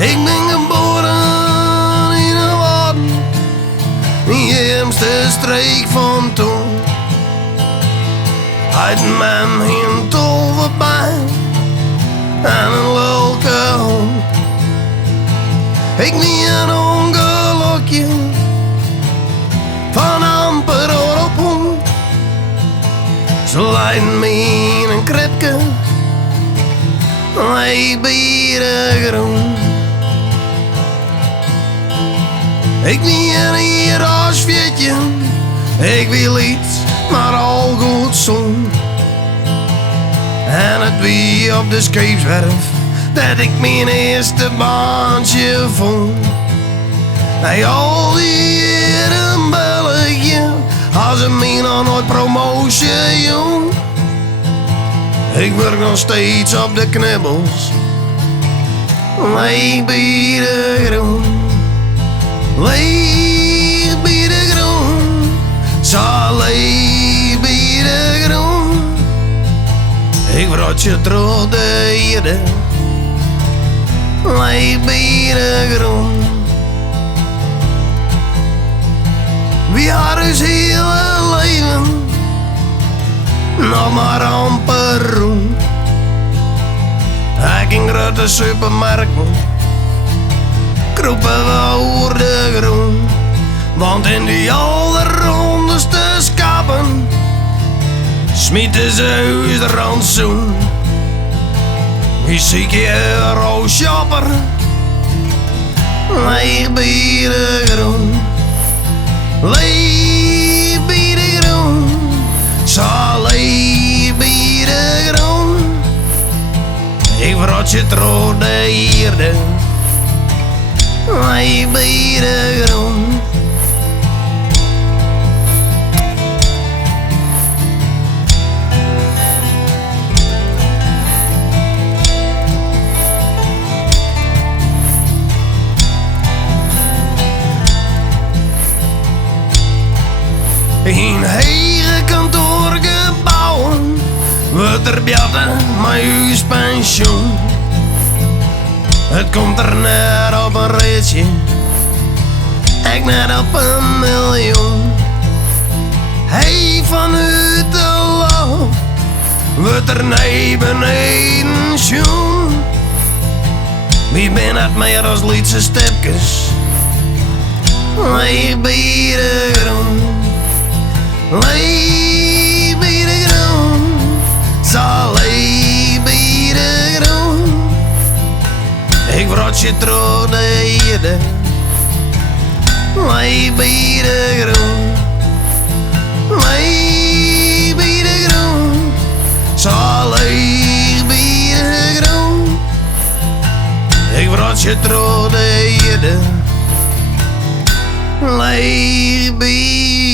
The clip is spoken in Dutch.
Ik ben geboren in een waden, die eerste streek van toen. Uit mijn heen toverbij en een lulke hond. Ik niet een ongelukje van amper op hond. Ze leiden me in een kripke, ik bier groen. Ik niet een hier als fietje, ik wil iets, maar al goed zon. En het wie op de scheepswerf dat ik mijn eerste baantje vond. Nee, al die heren België, als ze mij nog nooit promotie jong. Ik werk nog steeds op de knibbels, leeg bij de groen. Leeg bij de groen, zo leeg bij de groen. Ik word je door de hierde, leeg bij de groen. Wie had dus hele leven nog maar amper roem. Ik ging uit de supermarkten, kroepen we over de groen. Want in die allerronderste schapen smieten ze uit de rantsoen. Wie zie je roosjapper, leeg bij de groen. Leeg bij de groen, zo leeg bij de groen. Ik word je door de hierde, leeg bij de groen. In hele kantoorgebouwen wordt er bjatten mijn huispensioen. Het komt er net op een ritje, ik net op 1 miljoen. Hey, vanuit de loop wordt er nee beneden schoen. Wie ben het meer als lietse stipjes, leeg bij de groen. Leeg bij de groen, zo leeg bij de groen. Ik word je door de hierde, leeg bij de groen. Leeg bij de groen, zo leeg bij de groen. Ik word je door de hierde, leeg bij